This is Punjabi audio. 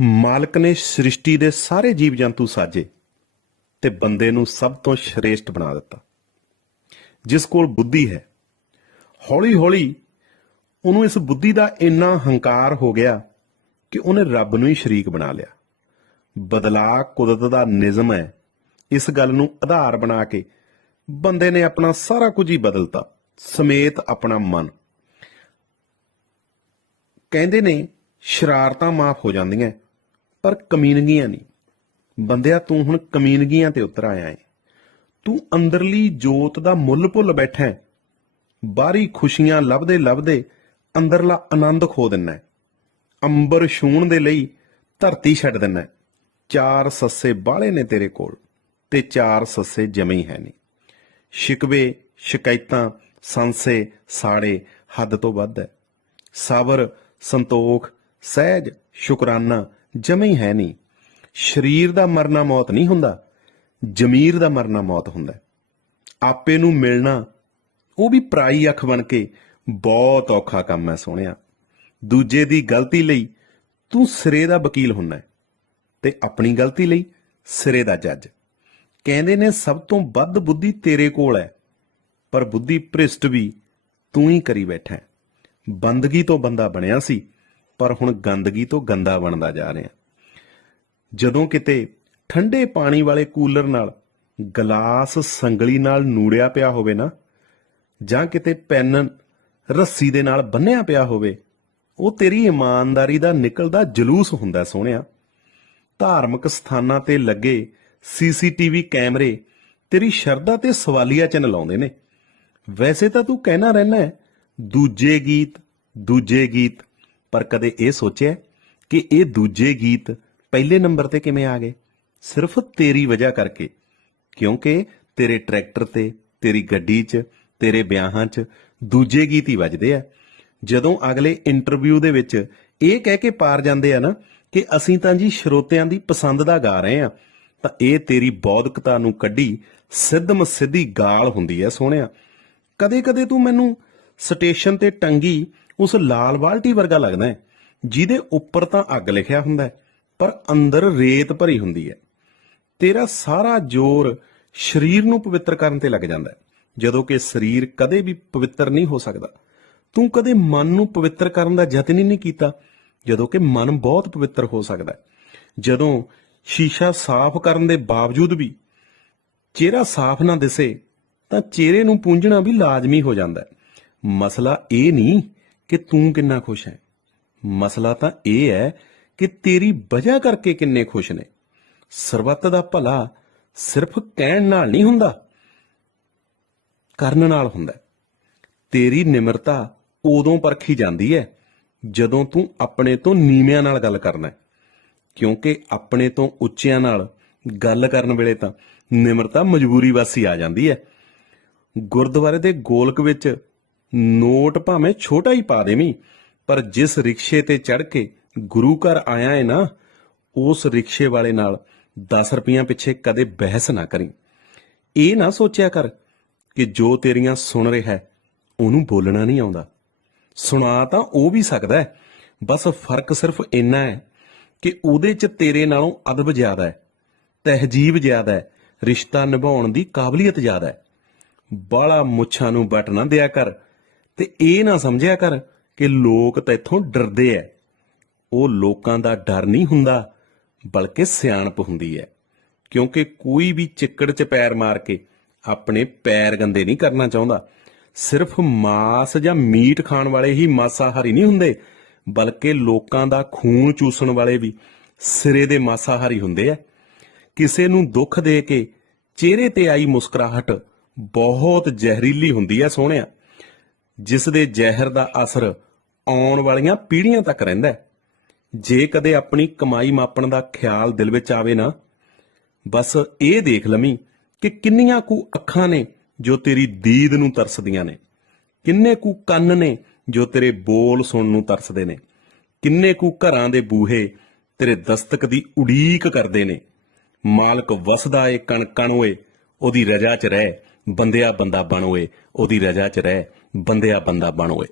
ਮਾਲਕ ਨੇ ਸ੍ਰਿਸ਼ਟੀ ਦੇ ਸਾਰੇ ਜੀਵ ਜੰਤੂ ਸਾਜੇ ਤੇ ਬੰਦੇ ਨੂੰ ਸਭ ਤੋਂ ਸ਼੍ਰੇਸ਼ਟ ਬਣਾ ਦਿੱਤਾ। ਜਿਸ ਕੋਲ ਬੁੱਧੀ ਹੈ, ਹੌਲੀ-ਹੌਲੀ ਉਹਨੂੰ ਇਸ ਬੁੱਧੀ ਦਾ ਇੰਨਾ ਹੰਕਾਰ ਹੋ ਗਿਆ ਕਿ ਉਹਨੇ ਰੱਬ ਨੂੰ ਹੀ ਸ਼ਰੀਕ ਬਣਾ ਲਿਆ। ਬਦਲਾ ਕੁਦਰਤ ਦਾ ਨਿਯਮ ਹੈ। ਇਸ ਗੱਲ ਨੂੰ ਆਧਾਰ ਬਣਾ ਕੇ ਬੰਦੇ ਨੇ ਆਪਣਾ ਸਾਰਾ ਕੁਝ ਹੀ ਬਦਲਤਾ, ਸਮੇਤ ਆਪਣਾ ਮਨ। ਕਹਿੰਦੇ ਨੇ, ਸ਼ਰਾਰਤਾਂ ਮਾਫ ਹੋ ਜਾਂਦੀਆਂ। ਪਰ ਕਮੀਨਗੀਆਂ ਨਹੀਂ। ਬੰਦਿਆ, ਤੂੰ ਹੁਣ ਕਮੀਨਗੀਆਂ ਤੇ ਉਤਰ ਆਇਆ ਏ। ਤੂੰ ਅੰਦਰਲੀ ਜੋਤ ਦਾ ਮੁੱਲ ਭੁੱਲ ਬੈਠਾ ਹੈ ਬਾਹਰੀ ਖੁਸ਼ੀਆਂ ਲੱਭਦੇ ਲੱਭਦੇ ਅੰਦਰਲਾ ਆਨੰਦ ਖੋ ਦਿੰਨਾ ਅੰਬਰ ਛੂਣ ਦੇ ਲਈ ਧਰਤੀ ਛੱਡ ਦਿੰਨਾ ਚਾਰ ਸੱਸੇ ਬਾਲੇ ਨੇ ਤੇਰੇ ਕੋਲ ਤੇ ਚਾਰ ਸੱਸੇ ਜਮੇ ਹੈ ਨਹੀਂ। ਸ਼ਿਕਵੇ, ਸ਼ਿਕਾਇਤਾਂ, ਸੰਸੇ, ਸਾੜੇ ਹੱਦ ਤੋਂ ਵੱਧ ਹੈ। ਸਬਰ ਸੰਤੋਖ, ਸਹਿਜ, ਸ਼ੁਕਰਾਨਾ ਜਮੇ ਹੀ ਹੈ ਨਹੀਂ। ਸਰੀਰ ਦਾ ਮਰਨਾ ਮੌਤ ਨਹੀਂ ਹੁੰਦਾ, ਜ਼ਮੀਰ ਦਾ ਮਰਨਾ ਮੌਤ ਹੁੰਦਾ। ਆਪੇ ਨੂੰ ਮਿਲਣਾ, ਉਹ ਵੀ ਪਰਾਈ ਅੱਖ ਬਣ ਕੇ ਬਹੁਤ ਔਖਾ ਕੰਮ ਹੈ ਸੋਹਣਿਆ। ਦੂਜੇ ਦੀ ਗਲਤੀ ਲਈ ਤੂੰ ਸਿਰੇ ਦਾ ਵਕੀਲ ਹੁੰਨਾ ਹੈ ਤੇ ਆਪਣੀ ਗਲਤੀ ਲਈ ਸਿਰੇ ਦਾ ਜੱਜ। ਕਹਿੰਦੇ ਨੇ ਸਭ ਤੋਂ ਵੱਧ ਬੁੱਧੀ ਤੇਰੇ ਕੋਲ ਹੈ, ਪਰ ਬੁੱਧੀ ਭ੍ਰਿਸ਼ਟ ਵੀ ਤੂੰ ਹੀ ਕਰੀ ਬੈਠਾ ਹੈ। ਬੰਦਗੀ ਤੋਂ ਬੰਦਾ ਬਣਿਆ ਸੀ ਪਰ ਹੁਣ ਗੰਦਗੀ ਤੋਂ ਗੰਦਾ ਬਣਦਾ ਜਾ ਰਿਹਾ। ਜਦੋਂ ਕਿਤੇ ਠੰਡੇ ਪਾਣੀ ਵਾਲੇ ਕੂਲਰ ਨਾਲ ਗਲਾਸ ਸੰਗਲੀ ਨਾਲ ਨੂੜਿਆ ਪਿਆ ਹੋਵੇ ਨਾ, ਜਾਂ ਕਿਤੇ ਪੈਨ ਰੱਸੀ ਦੇ ਨਾਲ ਬੰਨਿਆ ਪਿਆ ਹੋਵੇ, ਉਹ ਤੇਰੀ ਇਮਾਨਦਾਰੀ ਦਾ ਨਿਕਲਦਾ ਜਲੂਸ ਹੁੰਦਾ ਸੋਹਣਿਆ। ਧਾਰਮਿਕ ਸਥਾਨਾਂ ਤੇ ਲੱਗੇ ਸੀਸੀਟੀਵੀ ਕੈਮਰੇ ਤੇਰੀ ਸ਼ਰਧਾ ਤੇ ਸਵਾਲੀਆ ਚਿੰਨ੍ਹ ਲਾਉਂਦੇ ਨੇ। ਵੈਸੇ ਤਾਂ ਤੂੰ ਕਹਿਣਾ ਰਹਿਣਾ ਦੂਜੇ ਗੀਤ ਦੂਜੇ ਗੀਤ ਪਰ ਕਦੇ ਇਹ ਸੋਚਿਆ ਕਿ ਇਹ ਦੂਜੇ ਗੀਤ ਪਹਿਲੇ ਨੰਬਰ ਤੇ ਕਿਵੇਂ ਆ ਗਏ? ਸਿਰਫ ਤੇਰੀ ਵਜ੍ਹਾ ਕਰਕੇ। ਕਿਉਂਕਿ ਤੇਰੇ ਟਰੈਕਟਰ ਤੇ, ਤੇਰੀ ਗੱਡੀ 'ਚ, ਤੇਰੇ ਵਿਆਹਾਂ 'ਚ ਦੂਜੇ ਗੀਤ ਹੀ ਵੱਜਦੇ ਆ। ਜਦੋਂ ਅਗਲੇ ਇੰਟਰਵਿਊ ਦੇ ਵਿੱਚ ਇਹ ਕਹਿ ਕੇ ਪਾਰ ਜਾਂਦੇ ਆ ਨਾ ਕਿ ਅਸੀਂ ਤਾਂ ਜੀ ਸਰੋਤਿਆਂ ਦੀ ਪਸੰਦ ਦਾ ਗਾ ਰਹੇ ਆ, ਤਾਂ ਇਹ ਤੇਰੀ ਬੌਧਿਕਤਾ ਨੂੰ ਕੱਢੀ ਸਿੱਧਮ ਸਿੱਧੀ ਗਾਲ ਹੁੰਦੀ ਐ ਸੋਹਣਿਆ। ਕਦੇ-ਕਦੇ ਤੂੰ ਮੈਨੂੰ ਸਟੇਸ਼ਨ ਤੇ ਟੰਗੀ ਉਸ ਲਾਲ ਬਾਲਟੀ ਵਰਗਾ ਲੱਗਦਾ ਹੈ, ਜਿਹਦੇ ਉੱਪਰ ਤਾਂ ਅੱਗ ਲਿਖਿਆ ਹੁੰਦਾ ਹੈ, ਪਰ ਅੰਦਰ ਰੇਤ ਭਰੀ ਹੁੰਦੀ ਹੈ। ਤੇਰਾ ਸਾਰਾ ਜ਼ੋਰ ਸਰੀਰ ਨੂੰ ਪਵਿੱਤਰ ਕਰਨ ਤੇ ਲੱਗ ਜਾਂਦਾ ਹੈ। ਜਦੋਂ ਕਿ ਸਰੀਰ ਕਦੇ ਵੀ ਪਵਿੱਤਰ ਨਹੀਂ ਹੋ ਸਕਦਾ। ਤੂੰ ਕਦੇ ਮਨ ਨੂੰ ਪਵਿੱਤਰ ਕਰਨ ਦਾ ਯਤਨ ਹੀ ਨਹੀਂ ਕੀਤਾ, ਜਦੋਂ ਕਿ ਮਨ ਬਹੁਤ ਪਵਿੱਤਰ ਹੋ ਸਕਦਾ ਹੈ। ਜਦੋਂ ਸ਼ੀਸ਼ਾ ਸਾਫ਼ ਕਰਨ ਦੇ ਬਾਵਜੂਦ ਵੀ ਚਿਹਰਾ ਸਾਫ਼ ਨਾ ਦਿਸੇ, ਤਾਂ ਚਿਹਰੇ ਨੂੰ ਪੂੰਝਣਾ ਵੀ ਲਾਜ਼ਮੀ ਹੋ ਜਾਂਦਾ ਹੈ। ਮਸਲਾ ਇਹ ਨਹੀਂ ਕਿ ਤੂੰ ਕਿੰਨਾ ਖੁਸ਼ ਹੈ? ਮਸਲਾ ਤਾਂ ਇਹ ਹੈ ਕਿ ਤੇਰੀ ਵਜ੍ਹਾ ਕਰਕੇ ਕਿੰਨੇ ਖੁਸ਼ ਨੇ। ਸਰਬੱਤ ਦਾ ਭਲਾ ਸਿਰਫ ਕਹਿਣ ਨਾਲ ਨਹੀਂ ਹੁੰਦਾ, ਕਰਨ ਨਾਲ ਹੁੰਦਾ। ਤੇਰੀ ਨਿਮਰਤਾ ਉਦੋਂ ਪਰਖੀ ਜਾਂਦੀ ਹੈ ਜਦੋਂ ਤੂੰ ਆਪਣੇ ਤੋਂ ਨੀਵਿਆਂ ਨਾਲ ਗੱਲ ਕਰਨਾ ਹੈ। ਕਿਉਂਕਿ ਆਪਣੇ ਤੋਂ ਉੱਚਿਆਂ ਨਾਲ ਗੱਲ ਕਰਨ ਵੇਲੇ ਤਾਂ ਨਿਮਰਤਾ ਮਜਬੂਰੀ ਵਾਸੀ ਆ ਜਾਂਦੀ ਹੈ। ਗੁਰਦੁਆਰੇ ਦੇ ਗੋਲਕ ਵਿੱਚ ਨੋਟ ਭਾਵੇਂ ਛੋਟਾ ਹੀ ਪਾ ਦੇਵੀਂ, ਪਰ ਜਿਸ ਰਿਕਸ਼ੇ ਤੇ ਚੜ ਕੇ ਗੁਰੂ ਘਰ ਆਇਆ ਹੈ ਨਾ, ਉਸ ਰਿਕਸ਼ੇ ਵਾਲੇ ਨਾਲ 10 ਰੁਪਈਆਂ ਪਿੱਛੇ ਕਦੇ ਬਹਿਸ ਨਾ ਕਰੀ। ਇਹ ਨਾ ਸੋਚਿਆ ਕਰ ਕਿ ਜੋ ਤੇਰੀਆਂ ਸੁਣ ਰਿਹਾ ਹੈ ਉਹਨੂੰ ਬੋਲਣਾ ਨਹੀਂ ਆਉਂਦਾ। ਸੁਣਾ ਤਾਂ ਉਹ ਵੀ ਸਕਦਾ ਹੈ, ਬਸ ਫ਼ਰਕ ਸਿਰਫ ਇੰਨਾ ਹੈ ਕਿ ਉਹਦੇ 'ਚ ਤੇਰੇ ਨਾਲੋਂ ਅਦਬ ਜ਼ਿਆਦਾ ਹੈ, ਤਹਿਜੀਬ ਜ਼ਿਆਦਾ ਹੈ, ਰਿਸ਼ਤਾ ਨਿਭਾਉਣ ਦੀ ਕਾਬਲੀਅਤ ਜ਼ਿਆਦਾ ਹੈ। ਬਾਲਾ ਮੁੱਛਾਂ ਨੂੰ ਵੱਟ ਨਾ ਦਿਆ ਕਰ ਤੇ ਇਹ ਨਾ ਸਮਝਿਆ ਕਰ ਕਿ ਲੋਕ ਤਾਂ ਤੈਥੋਂ ਡਰਦੇ ਐ। ਉਹ ਲੋਕਾਂ ਦਾ ਡਰ ਨਹੀਂ ਹੁੰਦਾ, ਬਲਕਿ ਸਿਆਣਪ ਹੁੰਦੀ ਹੈ ਕਿਉਂਕਿ ਕੋਈ ਵੀ ਚਿੱਕੜ 'ਚ ਪੈਰ ਮਾਰ ਕੇ ਆਪਣੇ ਪੈਰ ਗੰਦੇ ਨਹੀਂ ਕਰਨਾ ਚਾਹੁੰਦਾ। ਸਿਰਫ ਮਾਸ ਜਾਂ ਮੀਟ ਖਾਣ ਵਾਲੇ ਹੀ ਮਾਸਾਹਾਰੀ ਨਹੀਂ ਹੁੰਦੇ, ਬਲਕਿ ਲੋਕਾਂ ਦਾ ਖੂਨ ਚੂਸਣ ਵਾਲੇ ਵੀ ਸਿਰੇ ਦੇ ਮਾਸਾਹਾਰੀ ਹੁੰਦੇ ਆ ਕਿਸੇ ਨੂੰ ਦੁੱਖ ਦੇ ਕੇ ਚਿਹਰੇ ਤੇ ਆਈ ਮੁਸਕਰਾਹਟ ਬਹੁਤ ਜ਼ਹਿਰੀਲੀ ਹੁੰਦੀ ਹੈ ਸੋਹਣਿਆ। ਜਿਸ ਦੇ ਜ਼ਹਿਰ ਦਾ ਅਸਰ ਆਉਣ ਵਾਲੀਆਂ ਪੀੜ੍ਹੀਆਂ ਤੱਕ ਰਹਿੰਦਾ ਹੈ। ਜੇ ਕਦੇ ਆਪਣੀ ਕਮਾਈ ਮਾਪਣ ਦਾ ਖਿਆਲ ਦਿਲ ਵਿੱਚ ਆਵੇ ਨਾ, ਬਸ ਇਹ ਦੇਖ ਲਵੀਂ ਕਿ ਕਿੰਨੀਆਂ ਕੁ ਅੱਖਾਂ ਨੇ ਜੋ ਤੇਰੀ ਦੀਦ ਨੂੰ ਤਰਸਦੀਆਂ ਨੇ, ਕਿੰਨੇ ਕੁ ਕੰਨ ਨੇ ਜੋ ਤੇਰੇ ਬੋਲ ਸੁਣਨ ਨੂੰ ਤਰਸਦੇ ਨੇ, ਕਿੰਨੇ ਕੁ ਘਰਾਂ ਦੇ ਬੂਹੇ ਤੇਰੇ ਦਸਤਕ ਦੀ ਉਡੀਕ ਕਰਦੇ ਨੇ। ਮਾਲਕ ਵਸਦਾ ਏ ਕਣ ਕਣ ਓਏ, ਉਹਦੀ ਰਜਾ 'ਚ ਰਹਿ। ਬੰਦਿਆ ਬੰਦਾ ਬਣੋਏ ਉਹਦੀ ਰਜਾ 'ਚ ਰਹਿ ਬੰਦਿਆ ਬੰਦਾ ਬਣੋਏ।